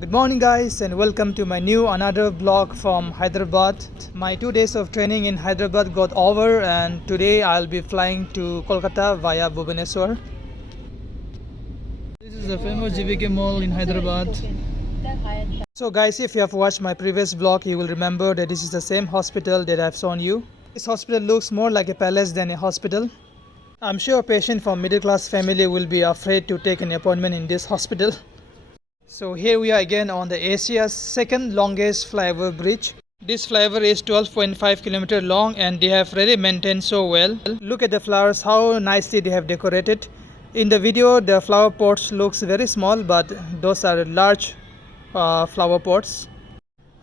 Good morning guys and welcome to my new another vlog from Hyderabad. My 2 days of training in Hyderabad got over and today I'll be flying to Kolkata via Bhubaneswar. This is the famous GVK mall in Hyderabad. So guys, if you have watched my previous vlog, you will remember that this is the same hospital that I've shown you. This hospital looks more like a palace than a hospital. I'm sure a patient from middle class family will be afraid to take an appointment in this hospital. So here we are again on the Asia's second longest flyover bridge. This flyover is 12.5 km long and they have really maintained so well. Look at the flowers, how nicely they have decorated. In the video the flower pots looks very small, but those are large flower pots.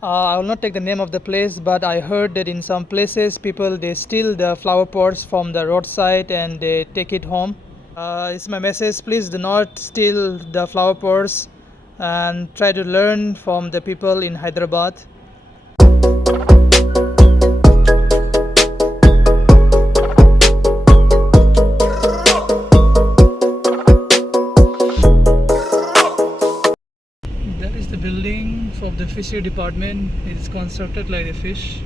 I will not take the name of the place, but I heard that in some places people they steal the flower pots from the roadside and they take it home. It's my message, please do not steal the flower pots and try to learn from the people in Hyderabad. That is the building of the fishery department. It is constructed like a fish.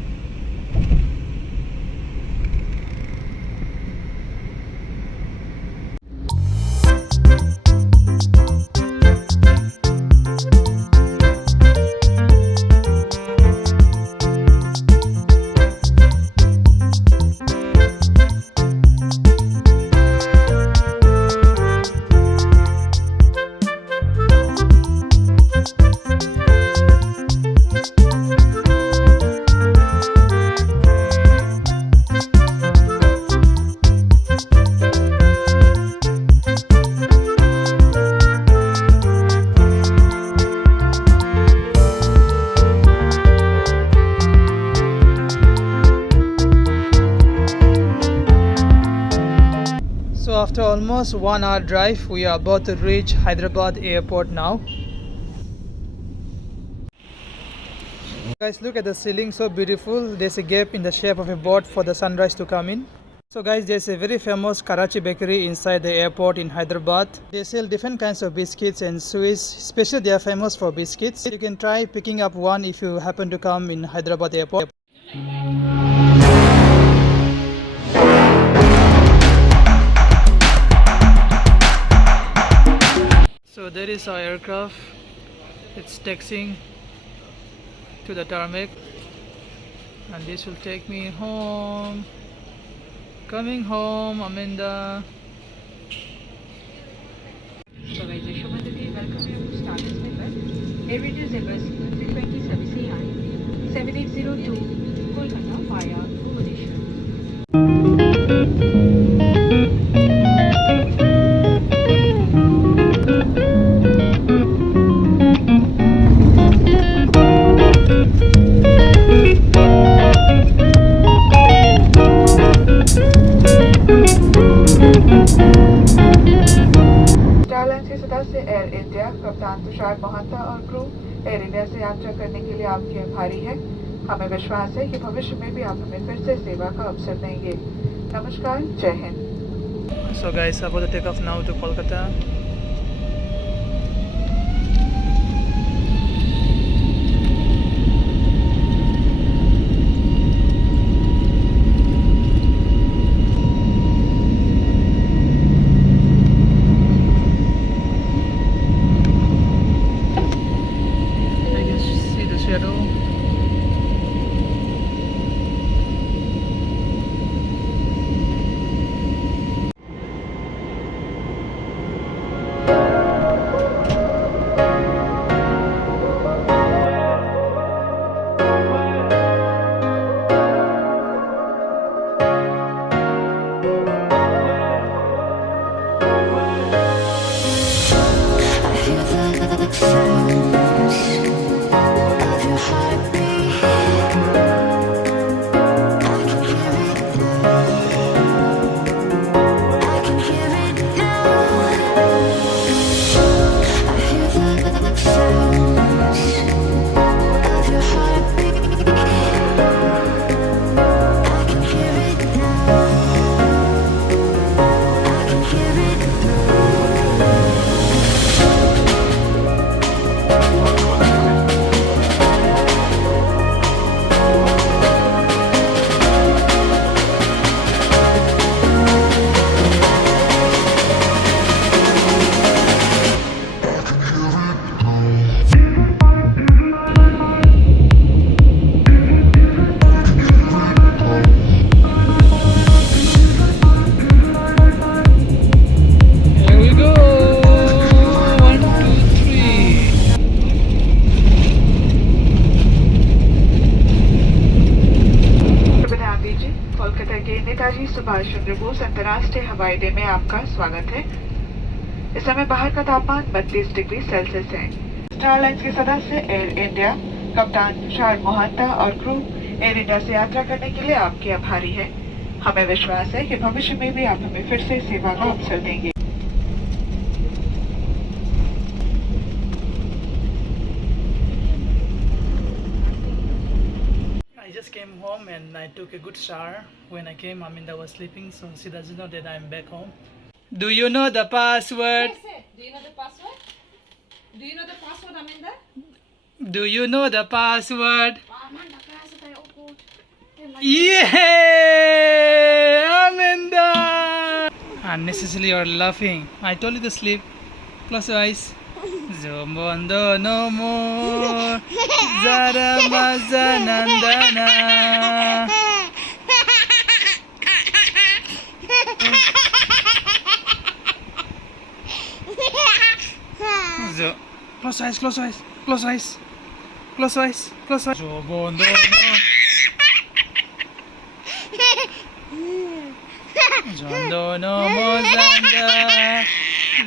So after almost 1 hour drive, we are about to reach Hyderabad airport now. Guys, look at the ceiling, so beautiful. There's a gap in the shape of a boat for the sunrise to come in. So guys, there's a very famous Karachi bakery inside the airport in Hyderabad. They sell different kinds of biscuits and sweets, especially they are famous for biscuits. You can try picking up one if you happen to come in Hyderabad airport. So there is our aircraft. It's taxiing to the tarmac and this will take me home. Coming home, Aminda. So guys, Yashomadati, welcome you to Starless Member. Airways Airbus 320 service AI 7802 Kolkata via Bhubaneswar. Starline के सदस्य air India कप्तान तुषार मोहंता और crew air India से यात्रा करने के लिए आपके आभारी हैं। हमें विश्वास है कि भविष्य में भी आप हमें फिर से सेवा का अवसर देंगे। नमस्कार, जय Hind. So guys, about to take off now to Kolkata. I can see the shadow. I hear the sounds of your heart Subhash Chandra Bose अंतर्राष्ट्रीय हवाई अड्डे में आपका स्वागत है। इस समय बाहर का तापमान 32 डिग्री सेल्सियस है। स्टार लाइन्स के सदस्य एयर इंडिया, कप्तान तुषार मोहंता और क्रू एयर इंडिया से यात्रा करने के लिए आपके आभारी है। हमें विश्वास है कि भविष्य में भी आप हमें फिर से सेवा का अवसर देंगे। I just came home and I took a good shower. When I came, Aminda was sleeping, so she doesn't know that I'm back home. Do you know the password? Yes, do you know the password? Do you know the password, Amanda? Do you know the password? Amanda, kaya tayo upo. Yeah, Amanda! Unnecessarily you're laughing. I told you to sleep. Close your eyes. Zombondo no more. Zara Mazanandana. So, close your eyes, close your eyes, close your eyes, close your eyes, close your eyes. Zombondo no. Zondo no mozanda.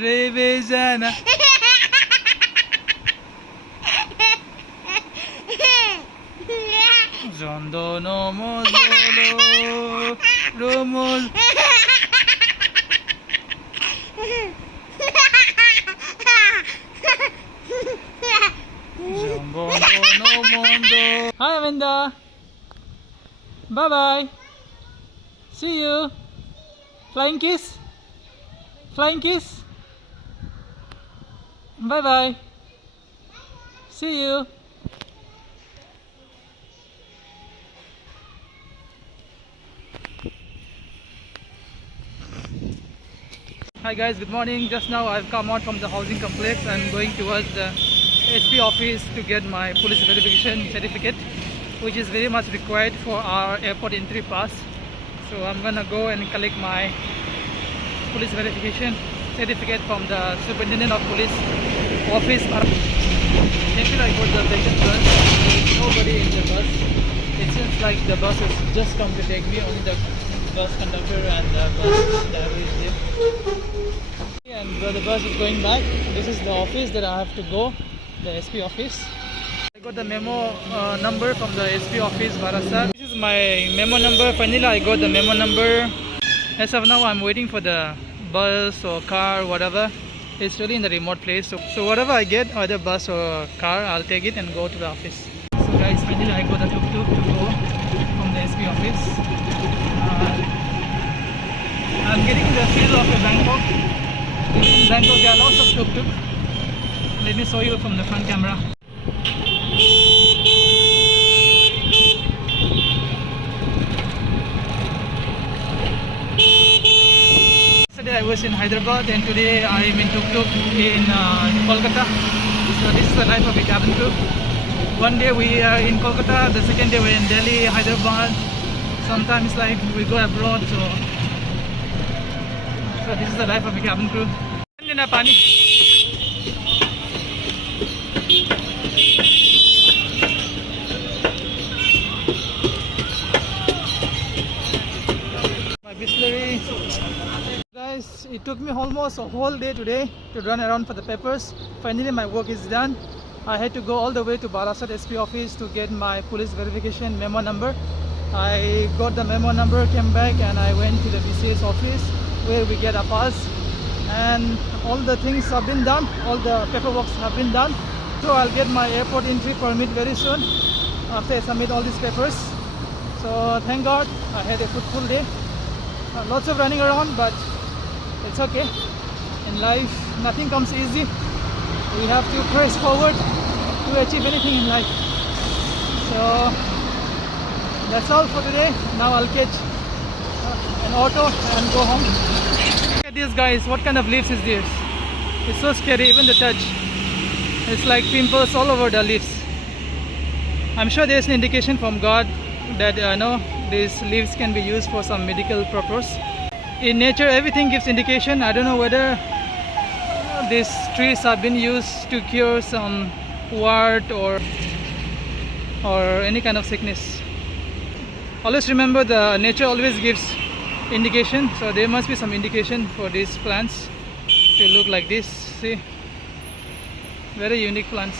Revezana. Zondo no mozolo. Romol. Zombo no mondo. Hi Amanda. Bye bye. See you. Flying kiss. Flying kiss. Bye bye. See you. Hi guys, good morning. Just now I've come out from the housing complex. I'm going towards the SP office to get my police verification certificate, which is very much required for our airport entry pass. So I'm gonna go and collect my police verification certificate from the Superintendent of Police office. Maybe I got the vacant bus. There's nobody in the bus. It seems like the bus has just come to take me. Only the bus conductor and the bus driver is there. And the bus is going back. This is the office that I have to go, the SP office. I got the memo number from the SP office, Barasat. This is my memo number. Finally, I got the memo number. As of now, I'm waiting for the bus or car, whatever. It's really in the remote place. So whatever I get, either bus or car, I'll take it and go to the office. So guys, finally I got the tuk-tuk to go from the SP office. I'm getting the feel of Bangkok. In Bangkok, there are lots of tuk-tuk. Let me show you from the front camera. Yesterday I was in Hyderabad and today I am in tuk-tuk in Kolkata. So this is the life of a cabin crew. One day we are in Kolkata, the second day we're in Delhi, Hyderabad. Sometimes like we go abroad. So this is the life of a cabin crew. My Bisleri. Guys, it took me almost a whole day today to run around for the papers. Finally my work is done. I had to go all the way to Barasat SP office to get my police verification memo number. I got the memo number, came back and I went to the BCS office where we get a pass. And all the things have been done, all the paperwork have been done. So I'll get my airport entry permit very soon after I submit all these papers. So thank God I had a fruitful day. Lots of running around, but it's okay. In life, nothing comes easy. We have to press forward to achieve anything in life. So that's all for today. Now I'll catch an auto and go home. Look at this guys, what kind of leaves is this? It's so scary, even the touch. It's like pimples all over the leaves. I'm sure there's an indication from God that these leaves can be used for some medical purpose. In nature, everything gives indication. I don't know whether these trees have been used to cure some wart or any kind of sickness. Always remember, the nature always gives indication. So there must be some indication for these plants to look like this. See, very unique plants.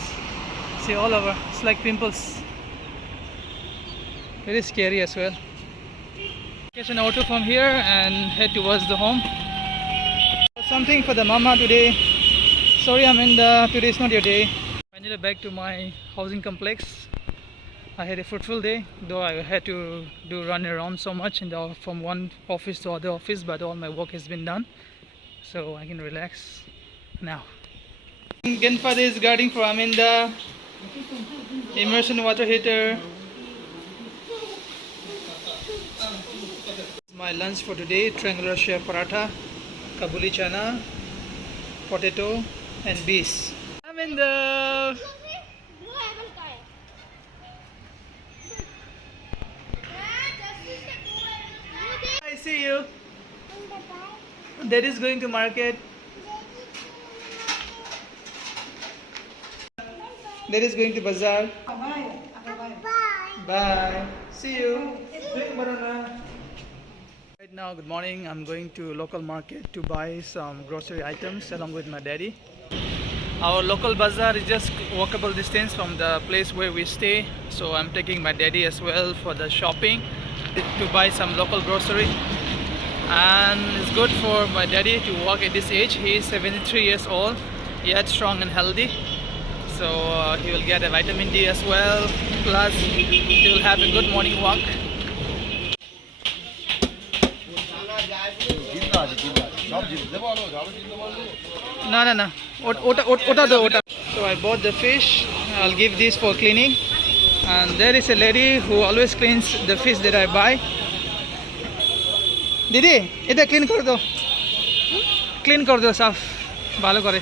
See, all over, it's like pimples. Very scary as well. Catch an auto from here and head towards the home. Something for the mama today. Sorry, Aminda, today is not your day. Finally back to my housing complex. I had a fruitful day, though I had to run around so much from one office to other office, but all my work has been done, so I can relax now. Grandfather is guarding for Aminda. Immersion water heater. My lunch for today: triangular shape paratha, kabuli chana, potato, and bees. Aminda. I see you. Daddy is going to market. Daddy is going to bazaar. Bye. See you. Right now, good morning. I'm going to local market to buy some grocery items along with my daddy. Our local bazaar is just walkable distance from the place where we stay, so I'm taking my daddy as well for the shopping to buy some local grocery. And it's good for my daddy to walk at this age. He is 73 years old, yet strong and healthy, so he will get a vitamin D as well, plus he will have a good morning walk. No. Ota. So I bought the fish. I'll give this for cleaning. And there is a lady who always cleans the fish that I buy. Didi, এটা clean করে দাও. Clean করে দাও, সাফ ভালো করে.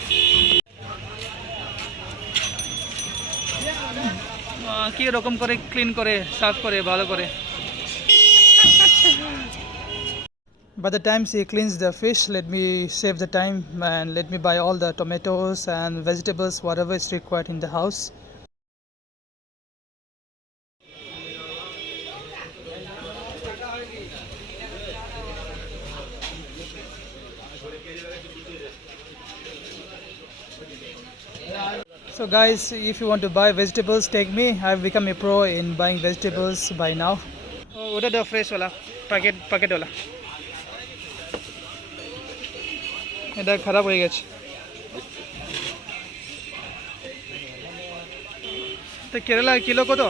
কি রকম করে ক্লিন করে, সাফ করে, ভালো করে. By the time she cleans the fish, let me save the time and let me buy all the tomatoes and vegetables, whatever is required in the house. So guys, if you want to buy vegetables, take me. I've become a pro in buying vegetables by now. Oh, what are the fresh wala? Packet wala. এটা খারাপ হয়ে গেছে। তো Kerala kilo কত?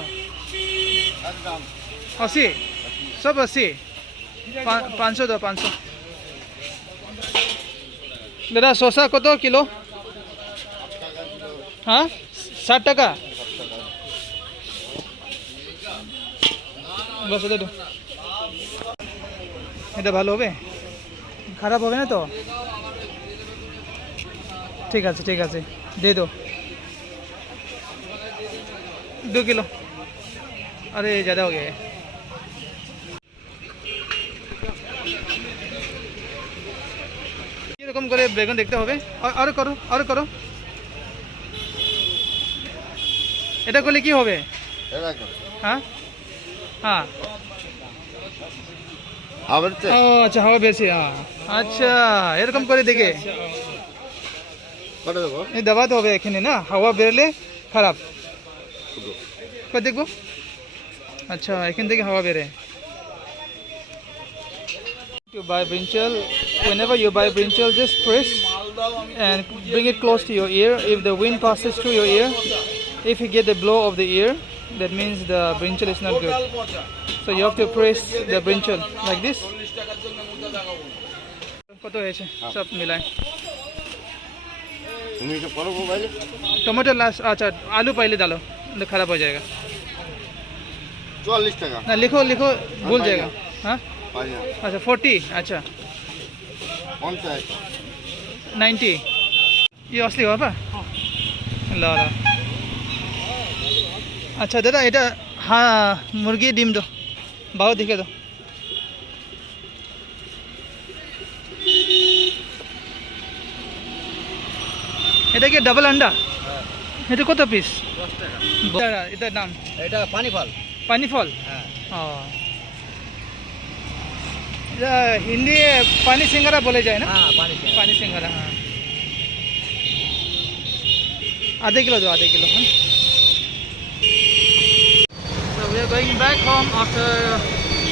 80 সব 80 500 দাও 500। দাদা শসা কত কিলো? হ্যাঁ 60 টাকা। বস দাদু, এটা ভালো হবে? খারাপ হবে না তো? ঠিক আছে दे दो 2 किलो। अरे ज़्यादा हो गया है। এরকম করে বেগুন দেখতে হবে। আরো করো। এটা করলে কি হবে? হ্যাঁ ও আচ্ছা, হাওয়া বেশি। আচ্ছা, এরকম করে দেখে दबाते হবে এখানে না, হাওয়া বেরলে খারাপ। কই দেখবো? আচ্ছা, এখান থেকে হাওয়া বেরে। To buy brinjal, whenever you buy brinjal, just press and bring it close to your ear. If the wind passes through your ear, if you get the blow of the ear, that means the brinjal is not good. So you have to press the brinjal like this. কত হয়েছে সব মিলাই? टमाटर last. अच्छा, आलू पहले डालो, तो खराब हो जाएगा। 44 টাকা ना लिखो भूल जाएगा। हाँ अच्छा 40। अच्छा 90 ये असली हो पा ल। अच्छा दादा, এটা हाँ मुर्गी ডিম दो, भाव दिखे दो। এটা কি ডাবল আন্ডা? এটা কত পিস? 10 টাকা। এটার নাম? এটা পানি ফল। হ্যাঁ। हिंदी पानी सिंगारा बोले जाए ना? हाँ पानी से पानी सिंगारा, हाँ। आधे किलो दो, आधे किलो, हाँ। So we are going back home after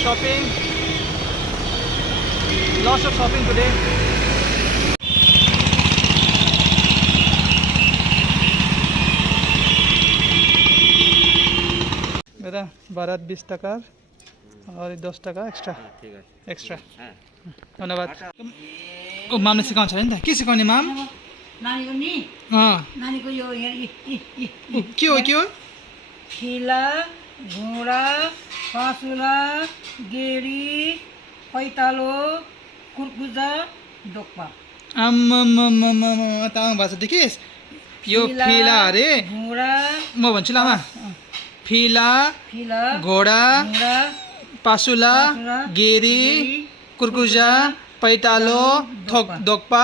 shopping. Lots of shopping today. दादा 12-20 টাকা और 10 টাকা एक्स्ट्रा हाँ, ठीक है एक्स्ट्रा हाँ धन्यवाद ओ मामले सिकाउँछ नि त के सिकाउने माम नानीको नि अँ नानीको यो यहाँ के हो के हो फिला घुँडा पासुला गेडी पैतालो कुर्कुजा डोक्पा आम्मामामामा तामाङ भाषा देखिस् यो फिला अरे घुँडा म भन्छु ल आमा फिला फिला घोडा घुँडा पासुला गेरी कुर्कुजा पैतालो थोक दोक्पा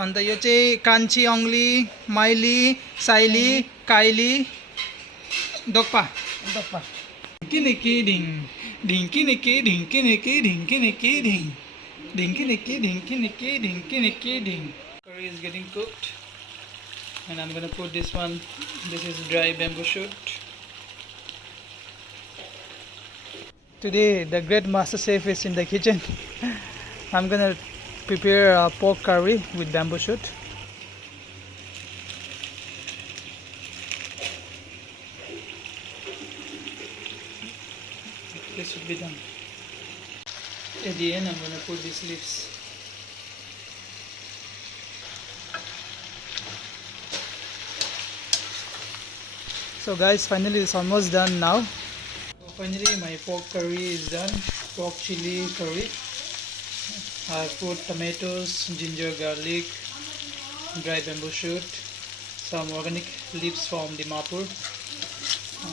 अन्त यो चाहिँ कान्छी अङ्ली माइली साइली काइली दोक्पा डोक्पा ढिङ्की ढिङ ढिङ्की निकी ढिङ्की निकी ढिङ्की निकी ढिङ ढिङ्की निकी ढिङ्की निकी ढिङ्की निकी ढिङ curry is getting cooked and I'm gonna put this one. This is dry bamboo shoot. Today the great master chef is in the kitchen. I'm gonna prepare a pork curry with bamboo shoot. This should be done. At the end I'm gonna put these leaves. So guys, finally it's almost done now. Finally my pork curry is done. Pork chili curry. I put tomatoes, ginger, garlic, dry bamboo shoot, some organic leaves from the mapur,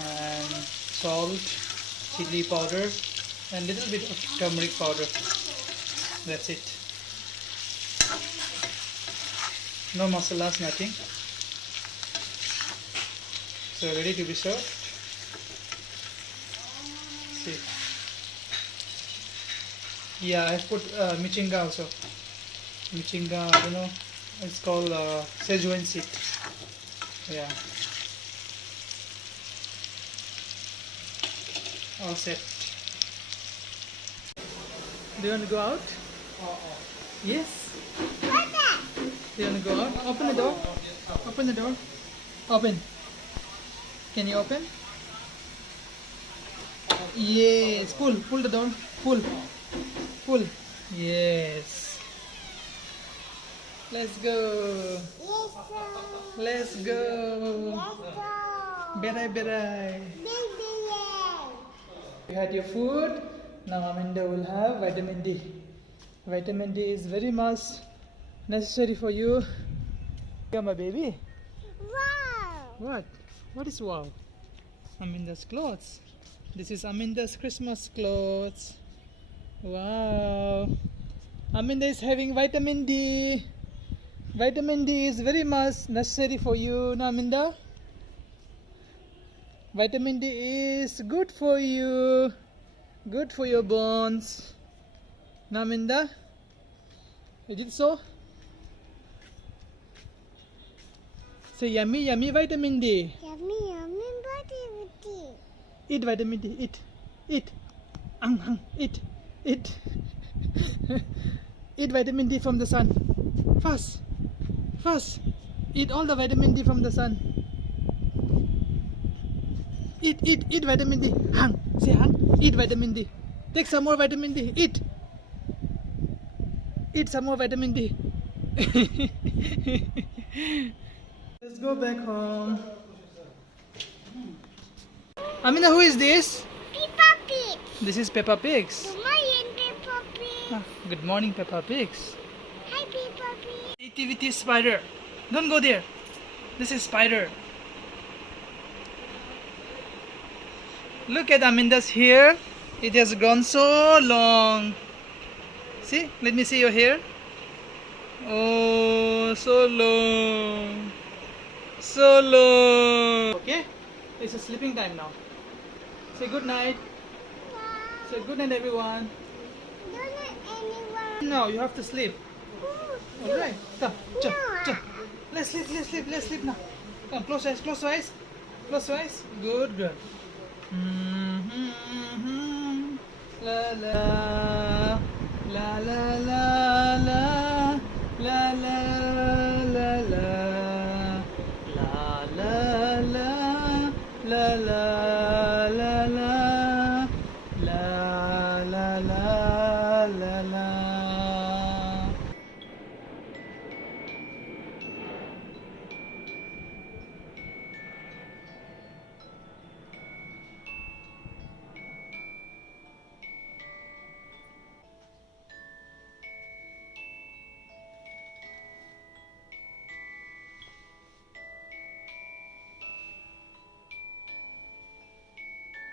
and salt, chili powder, and little bit of turmeric powder. That's it. No masalas, nothing. So ready to be served. See. Yeah, I put michinga also. Michinga, I don't know. It's called Szechuan seed. Yeah. All set. Do you want to go out? Yes. Do you want to go out? Open the door. Open the door. Open. Can you open? Yes. Pull. Pull the door. Pull. Pull. Yes. Let's go. Let's go. Berai berai. You had your food. Now Aminda will have vitamin D. Vitamin D is very much necessary for you. You're my baby. Wow! What? What is wow? Aminda's clothes. This is Aminda's Christmas clothes. Wow. Aminda is having vitamin D. Vitamin D is very much necessary for you, na Aminda? Vitamin D is good for you. Good for your bones. Na Aminda? Is it so? Say yummy, yummy vitamin D. Yummy, yummy vitamin D. Eat vitamin D. Eat. Eat. Eat. Eat. Eat vitamin D from the sun. Fast. Fast. Eat all the vitamin D from the sun. Eat vitamin D. Hang. Say hang. Eat vitamin D. Take some more vitamin D. Eat. Eat some more vitamin D. Let's go back home. Amina, who is this? Peppa Pig. This is Peppa Pigs. Good morning, Peppa Pig. Ah, good morning, Peppa Pigs. Hi, Peppa Pig. Activity spider. Don't go there. This is spider. Look at Aminda's hair. It has grown so long. See? Let me see your hair. Oh, so long. So long. Okay? It's a sleeping time now. Say good night. Say good night, everyone. Don't let anyone. No, you have to sleep. Ooh, Alright. Come, jump, No. jump. Let's sleep now. Come, close your eyes, close your eyes. Close your eyes. Good girl. Mm-hmm. La la la la la la la la la la la la la la la